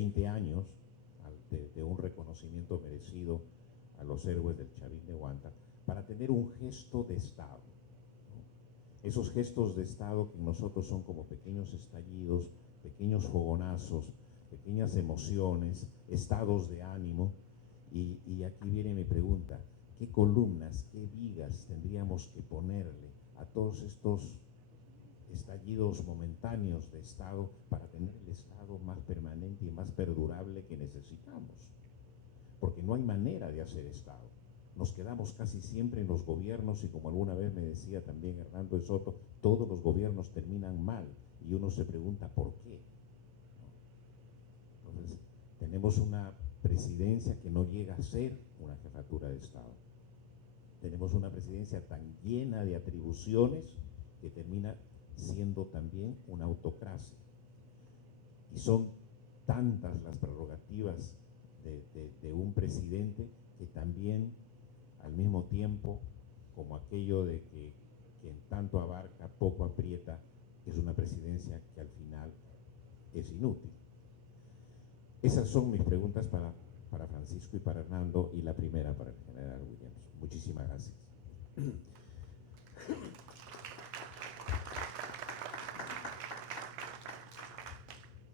20 años de un reconocimiento merecido a los héroes del Chavín de Huanta, para tener un gesto de Estado, ¿no? Esos gestos de Estado que nosotros son como pequeños estallidos, pequeños fogonazos, pequeñas emociones, estados de ánimo. Y aquí viene mi pregunta: ¿qué columnas, qué vigas tendríamos que ponerle a todos estos estallidos momentáneos de Estado para tener el Estado más permanente y más perdurable que necesitamos? Porque no hay manera de hacer Estado. Nos quedamos casi siempre en los gobiernos y, como alguna vez me decía también Hernando de Soto, todos los gobiernos terminan mal y uno se pregunta ¿por qué? Entonces, tenemos una presidencia que no llega a ser una jefatura de Estado. Tenemos una presidencia tan llena de atribuciones que termina siendo también una autocracia. Y son tantas las prerrogativas de un presidente que también, al mismo tiempo, como aquello de que quien tanto abarca, poco aprieta, es una presidencia que al final es inútil. Esas son mis preguntas para Francisco y para Hernando, y la primera para el general Williams. Muchísimas gracias.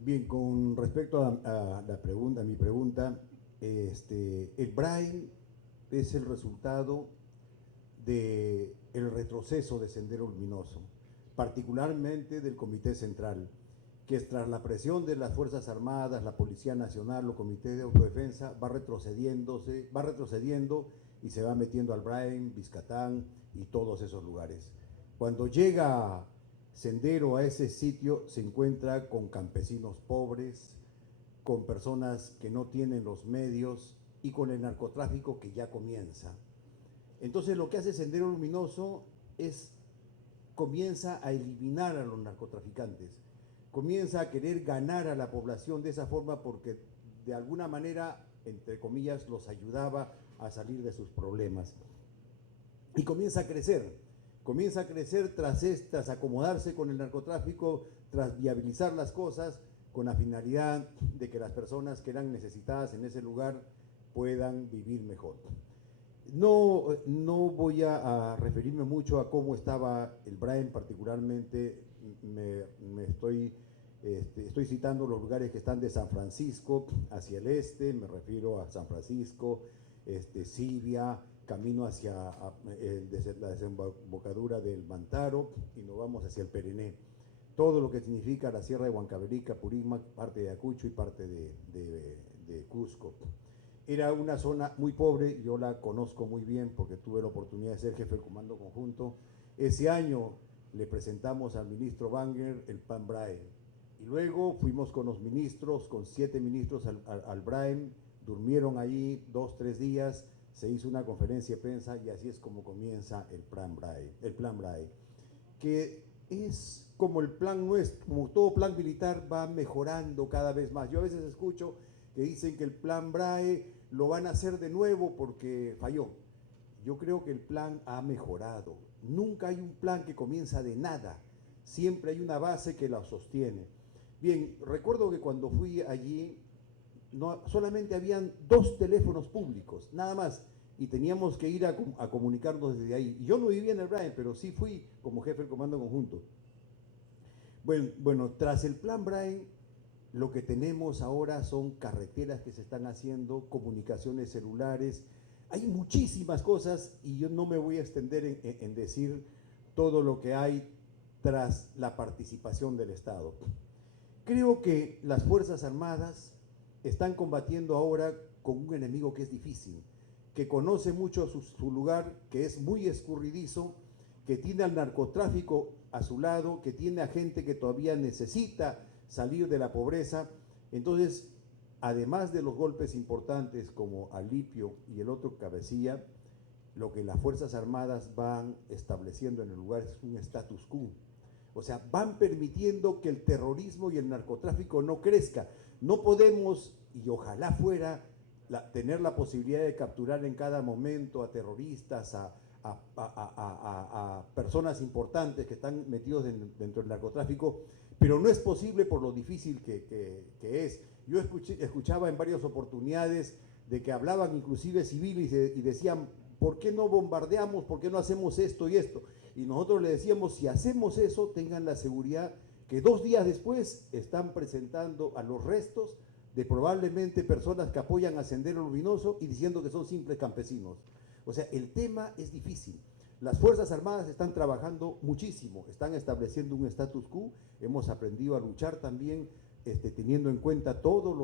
Bien, con respecto a mi pregunta, el Braille es el resultado del retroceso de Sendero Luminoso, particularmente del Comité Central, que tras la presión de las Fuerzas Armadas, la Policía Nacional, los comités de autodefensa, va retrocediendo y se va metiendo al Brain, Biscatán y todos esos lugares. Cuando llega Sendero a ese sitio, se encuentra con campesinos pobres, con personas que no tienen los medios y con el narcotráfico que ya comienza. Entonces lo que hace Sendero Luminoso comienza a eliminar a los narcotraficantes, comienza a querer ganar a la población de esa forma porque de alguna manera, entre comillas, los ayudaba a salir de sus problemas. Y comienza a crecer tras acomodarse con el narcotráfico, tras viabilizar las cosas, con la finalidad de que las personas que eran necesitadas en ese lugar puedan vivir mejor. No voy a referirme mucho a cómo estaba el Brain, particularmente estoy citando los lugares que están de San Francisco hacia el este, me refiero a San Francisco, Sibia, camino hacia la desembocadura del Mantaro y nos vamos hacia el Perené. Todo lo que significa la Sierra de Huancavelica, Purímac, parte de Acucho y parte de Cusco. Era una zona muy pobre, yo la conozco muy bien porque tuve la oportunidad de ser jefe del Comando Conjunto. Ese año le presentamos al ministro Banger el Plan Braille. Y luego fuimos con los ministros, con 7 ministros al Braille, durmieron allí 2, 3 días, se hizo una conferencia de prensa y así es como comienza el Plan Braille, que es como el plan nuestro, como todo plan militar va mejorando cada vez más. Yo a veces escucho que dicen que el Plan Braille lo van a hacer de nuevo porque falló. Yo creo que el plan ha mejorado. Nunca hay un plan que comienza de nada. Siempre hay una base que la sostiene. Bien, recuerdo que cuando fui allí, solamente habían 2 teléfonos públicos, nada más. Y teníamos que ir a comunicarnos desde ahí. Y yo no vivía en el Brain, pero sí fui como jefe del Comando Conjunto. Bueno, tras el plan Brain, lo que tenemos ahora son carreteras que se están haciendo, comunicaciones celulares. Hay muchísimas cosas y yo no me voy a extender en decir todo lo que hay tras la participación del Estado. Creo que las Fuerzas Armadas están combatiendo ahora con un enemigo que es difícil, que conoce mucho su lugar, que es muy escurridizo, que tiene al narcotráfico a su lado, que tiene a gente que todavía necesita salir de la pobreza. Entonces, además de los golpes importantes como Alipio y el otro Cabecilla, lo que las Fuerzas Armadas van estableciendo en el lugar es un status quo. O sea, van permitiendo que el terrorismo y el narcotráfico no crezca. No podemos, y ojalá fuera, tener la posibilidad de capturar en cada momento a terroristas, a personas importantes que están metidos dentro del narcotráfico, pero no es posible por lo difícil que es. Yo escuchaba en varias oportunidades de que hablaban inclusive civiles y decían, ¿por qué no bombardeamos? ¿Por qué no hacemos esto y esto? Y nosotros le decíamos, si hacemos eso, tengan la seguridad que 2 días después están presentando a los restos de probablemente personas que apoyan a Sendero Luminoso y diciendo que son simples campesinos. O sea, el tema es difícil. Las Fuerzas Armadas están trabajando muchísimo, están estableciendo un status quo, hemos aprendido a luchar también teniendo en cuenta todas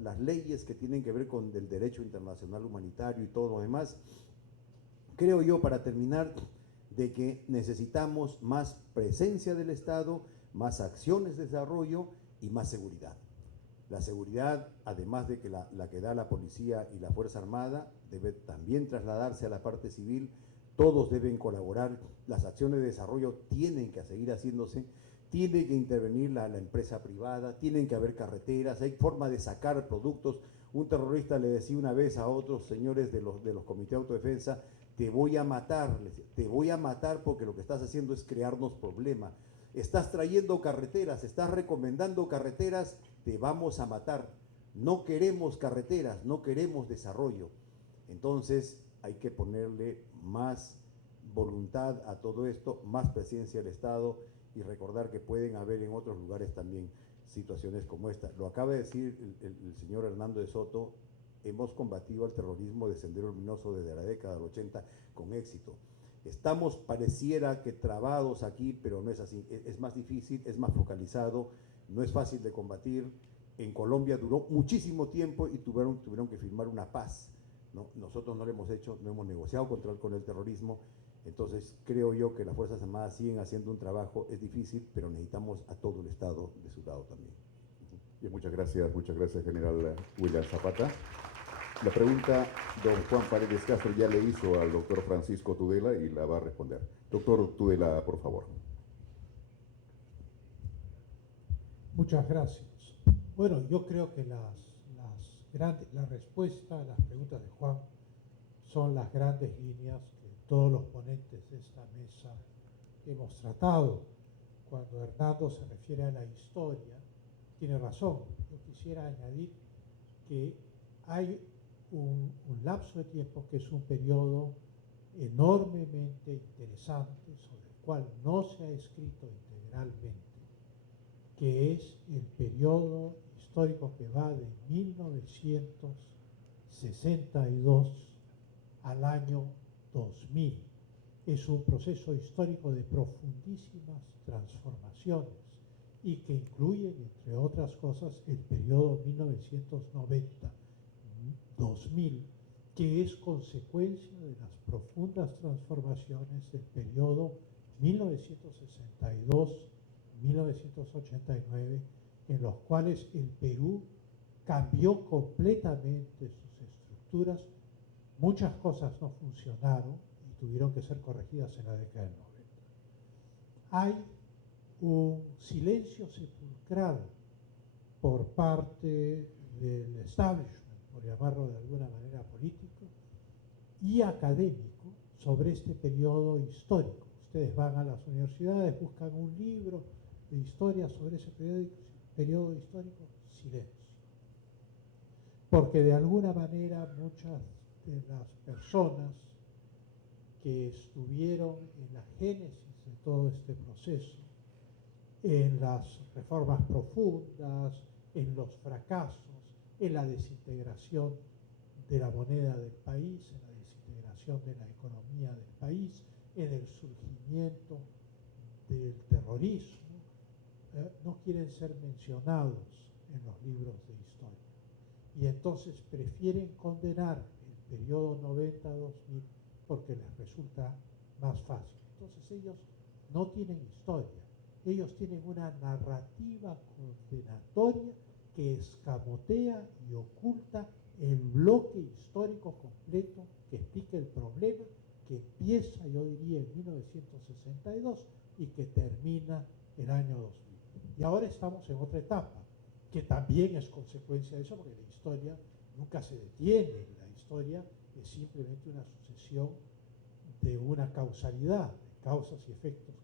las leyes que tienen que ver con el derecho internacional humanitario y todo lo demás. Creo yo, para terminar, de que necesitamos más presencia del Estado, más acciones de desarrollo y más seguridad. La seguridad, además de que la que da la policía y la Fuerza Armada, debe también trasladarse a la parte civil. Todos deben colaborar, las acciones de desarrollo tienen que seguir haciéndose, tiene que intervenir la empresa privada, tienen que haber carreteras, hay forma de sacar productos. Un terrorista le decía una vez a otros señores de los comités de autodefensa, te voy a matar porque lo que estás haciendo es crearnos problemas. Estás trayendo carreteras, estás recomendando carreteras, te vamos a matar. No queremos carreteras, no queremos desarrollo. Entonces hay que ponerle más voluntad a todo esto, más presencia del Estado y recordar que pueden haber en otros lugares también situaciones como esta. Lo acaba de decir el señor Hernando de Soto, hemos combatido al terrorismo de Sendero Luminoso desde la década del 80 con éxito. Estamos, pareciera que trabados aquí, pero no es así. Es más difícil, es más focalizado, no es fácil de combatir. En Colombia duró muchísimo tiempo y tuvieron que firmar una paz, ¿no? Nosotros no lo hemos hecho, no hemos negociado con el terrorismo. Entonces, creo yo que las Fuerzas Armadas siguen haciendo un trabajo, es difícil, pero necesitamos a todo el Estado de su lado también. Bien, muchas gracias, general William Zapata. La pregunta, don Juan Paredes Castro ya le hizo al doctor Francisco Tudela y la va a responder. Doctor Tudela, por favor. Muchas gracias. Bueno, yo creo que la respuesta a las preguntas de Juan son las grandes líneas que todos los ponentes de esta mesa hemos tratado. Cuando Hernando se refiere a la historia, tiene razón. Yo quisiera añadir que hay un lapso de tiempo que es un periodo enormemente interesante, sobre el cual no se ha escrito integralmente, que es el periodo histórico que va de 1962 al año 2000. Es un proceso histórico de profundísimas transformaciones y que incluye, entre otras cosas, el periodo 1990-2000, que es consecuencia de las profundas transformaciones del periodo 1962-1989, en los cuales el Perú cambió completamente sus estructuras. Muchas cosas no funcionaron y tuvieron que ser corregidas en la década del 90. Hay un silencio sepulcral por parte del establishment, por llamarlo de alguna manera político, y académico sobre este periodo histórico. Ustedes van a las universidades, buscan un libro de historia sobre ese periodo histórico, silencio. Porque de alguna manera muchas de las personas que estuvieron en la génesis de todo este proceso, en las reformas profundas, en los fracasos, en la desintegración de la moneda del país, en la desintegración de la economía del país, en el surgimiento del terrorismo, no quieren ser mencionados en los libros de historia. Y entonces prefieren condenar el periodo 90-2000 porque les resulta más fácil. Entonces ellos no tienen historia, ellos tienen una narrativa condenatoria que escamotea y oculta el bloque histórico completo que explica el problema, que empieza, yo diría, en 1962 y que termina el año 2000. Y ahora estamos en otra etapa, que también es consecuencia de eso, porque la historia nunca se detiene, la historia es simplemente una sucesión de una causalidad, de causas y efectos,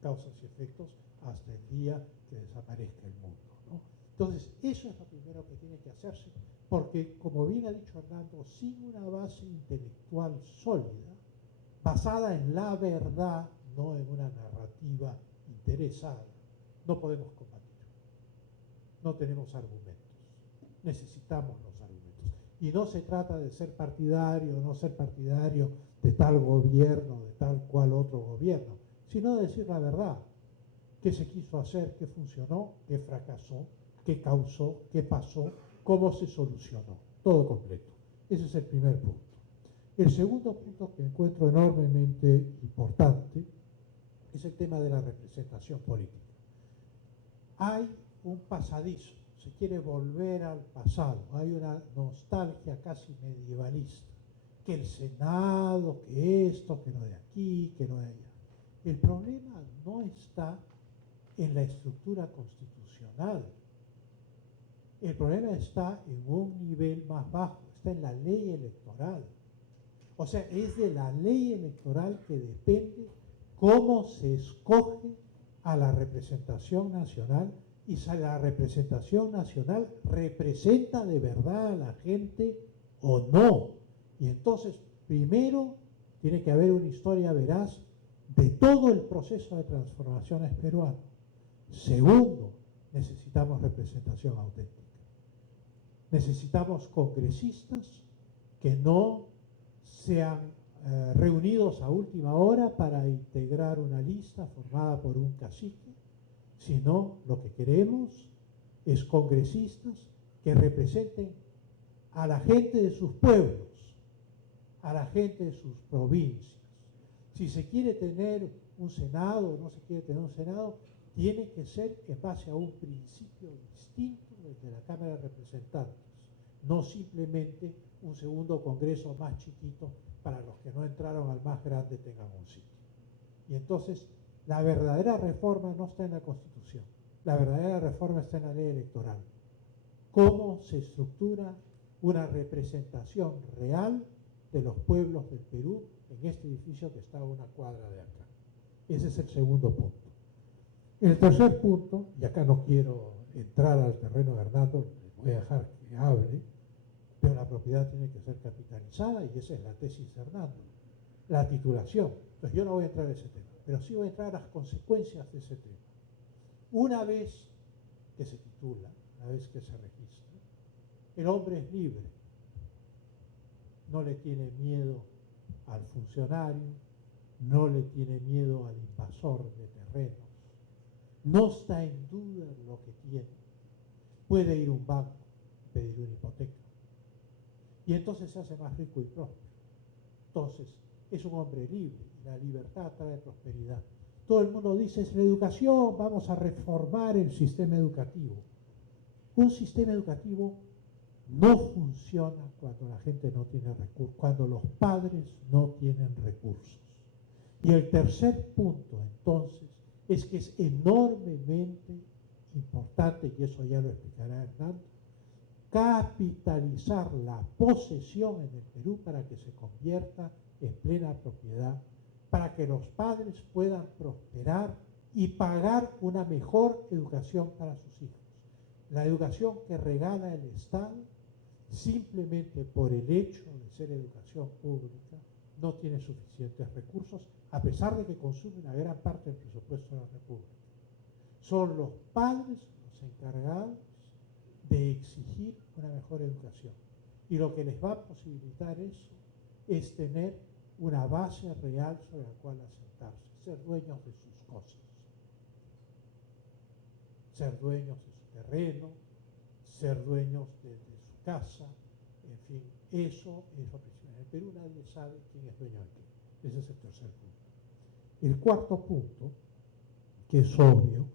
hasta el día que desaparezca el mundo, ¿no? Entonces, eso es lo primero que tiene hacerse, porque, como bien ha dicho Hernando, sin una base intelectual sólida, basada en la verdad, no en una narrativa interesada, no podemos combatir. No tenemos argumentos. Necesitamos los argumentos. Y no se trata de ser partidario o no ser partidario de tal gobierno, de tal cual otro gobierno, sino de decir la verdad. ¿Qué se quiso hacer? ¿Qué funcionó? ¿Qué fracasó? ¿Qué causó? ¿Qué pasó? ¿Cómo se solucionó? Todo completo. Ese es el primer punto. El segundo punto que encuentro enormemente importante es el tema de la representación política. Hay un pasadizo, se quiere volver al pasado, hay una nostalgia casi medievalista, que el Senado, que esto, que lo de aquí, que lo de allá. El problema no está en la estructura constitucional, el problema está en un nivel más bajo, está en la ley electoral. O sea, es de la ley electoral que depende cómo se escoge a la representación nacional y si la representación nacional representa de verdad a la gente o no. Y entonces, primero, tiene que haber una historia veraz de todo el proceso de transformaciones peruano. Segundo, necesitamos representación auténtica. Necesitamos congresistas que no sean reunidos a última hora para integrar una lista formada por un cacique, sino lo que queremos es congresistas que representen a la gente de sus pueblos, a la gente de sus provincias. Si se quiere tener un Senado o no se quiere tener un Senado, tiene que ser en base a un principio distinto desde la Cámara de Representantes, no simplemente un segundo congreso más chiquito para los que no entraron al más grande tengan un sitio. Y entonces, la verdadera reforma no está en la Constitución, la verdadera reforma está en la ley electoral. ¿Cómo se estructura una representación real de los pueblos del Perú en este edificio que está a una cuadra de acá? Ese es el segundo punto. El tercer punto, y acá no quiero entrar al terreno de Hernando, voy a dejar que hable, pero la propiedad tiene que ser capitalizada y esa es la tesis de Hernando, la titulación. Entonces yo no voy a entrar a ese tema, pero sí voy a entrar a las consecuencias de ese tema. Una vez que se titula, una vez que se registra, el hombre es libre, no le tiene miedo al funcionario, no le tiene miedo al invasor de terrenos, no está en duda de lo que tiene, puede ir a un banco, pedir una hipoteca, y entonces se hace más rico y próspero. Entonces, es un hombre libre, y la libertad trae prosperidad. Todo el mundo dice, es la educación, vamos a reformar el sistema educativo. Un sistema educativo no funciona cuando la gente no tiene recursos, cuando los padres no tienen recursos. Y el tercer punto, entonces, es que es enormemente importante, y eso ya lo explicará Hernando, capitalizar la posesión en el Perú para que se convierta en plena propiedad, para que los padres puedan prosperar y pagar una mejor educación para sus hijos. La educación que regala el Estado, simplemente por el hecho de ser educación pública, no tiene suficientes recursos, a pesar de que consume una gran parte del presupuesto de la República. Son los padres los encargados de exigir una mejor educación. Y lo que les va a posibilitar eso es tener una base real sobre la cual asentarse, ser dueños de sus cosas, ser dueños de su terreno, ser dueños de su casa, en fin, eso es lo principal. En el Perú nadie sabe quién es dueño de qué. Ese es el tercer punto. El cuarto punto, que es obvio,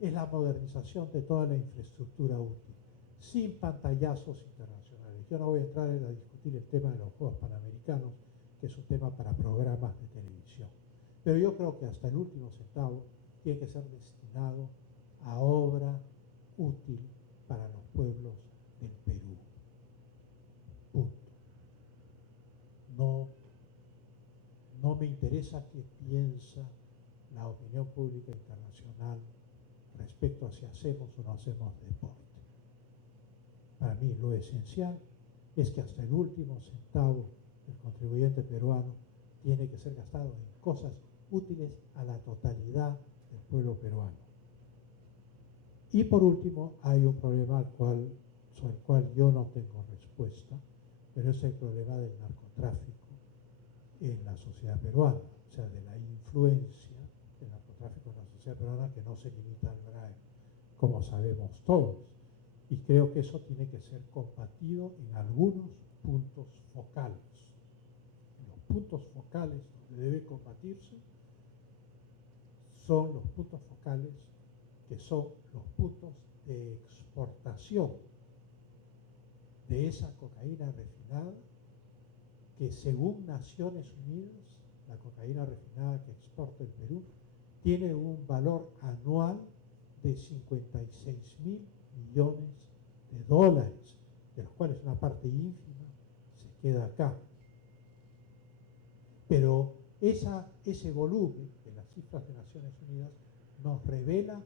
es la modernización de toda la infraestructura útil, sin pantallazos internacionales. Yo no voy a entrar a discutir el tema de los Juegos Panamericanos, que es un tema para programas de televisión. Pero yo creo que hasta el último centavo tiene que ser destinado a obra útil para los pueblos del Perú. Punto. No me interesa qué piensa la opinión pública internacional respecto a si hacemos o no hacemos deporte. Para mí lo esencial es que hasta el último centavo del contribuyente peruano tiene que ser gastado en cosas útiles a la totalidad del pueblo peruano. Y por último, hay un problema sobre el cual yo no tengo respuesta, pero es el problema del narcotráfico en la sociedad peruana, o sea, de la influencia del narcotráfico en la sociedad peruana, que no se limita al BRAE, como sabemos todos. Y creo que eso tiene que ser combatido en algunos puntos focales. Los puntos focales donde debe combatirse son los puntos focales que son los puntos de exportación de esa cocaína refinada, que según Naciones Unidas, la cocaína refinada que exporta el Perú tiene un valor anual de 56.000 millones de dólares, de los cuales una parte ínfima se queda acá. Pero ese volumen de las cifras de Naciones Unidas nos revela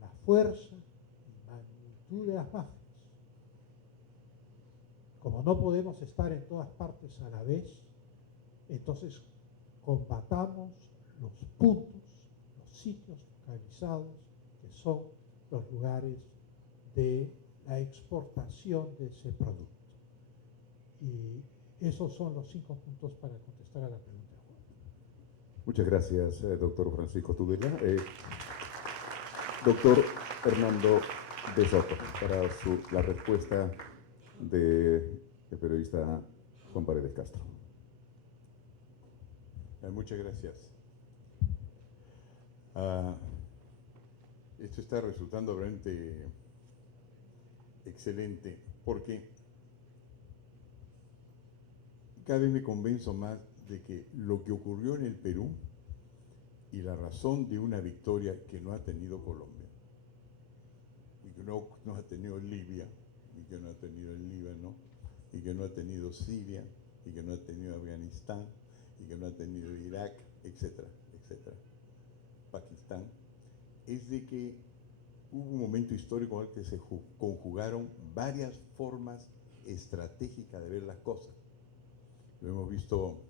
la fuerza y magnitud de las mafias. Como no podemos estar en todas partes a la vez, entonces combatamos los puntos, los sitios focalizados, que son los lugares de la exportación de ese producto. Y esos son los 5 puntos para contestar a la pregunta. Muchas gracias, doctor Francisco Tudela. Doctor Hernando de Soto, para la respuesta del periodista Juan Paredes Castro. Muchas gracias. Esto está resultando realmente excelente, porque cada vez me convenzo más de que lo que ocurrió en el Perú y la razón de una victoria que no ha tenido Colombia, y que no ha tenido Libia, y que no ha tenido el Líbano, y que no ha tenido Siria, y que no ha tenido Afganistán, y que no ha tenido Irak, etcétera, etcétera, Pakistán, es de que hubo un momento histórico en el que se conjugaron varias formas estratégicas de ver las cosas. Lo hemos visto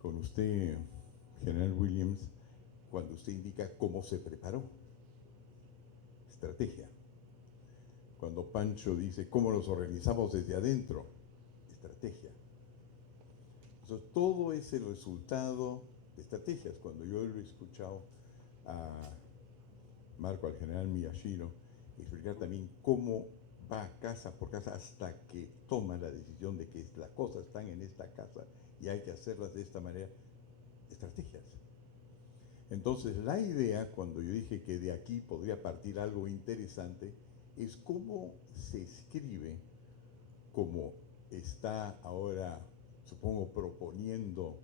con usted, General Williams, cuando usted indica cómo se preparó. Estrategia. Cuando Pancho dice cómo nos organizamos desde adentro. Estrategia. Entonces, todo es el resultado de estrategias. Cuando yo lo he escuchado a Marco, al general Miyashiro, explicar también cómo va casa por casa hasta que toma la decisión de que las cosas están en esta casa y hay que hacerlas de esta manera. Estrategias. Entonces, la idea, cuando yo dije que de aquí podría partir algo interesante, es cómo se escribe, como está ahora, supongo, proponiendo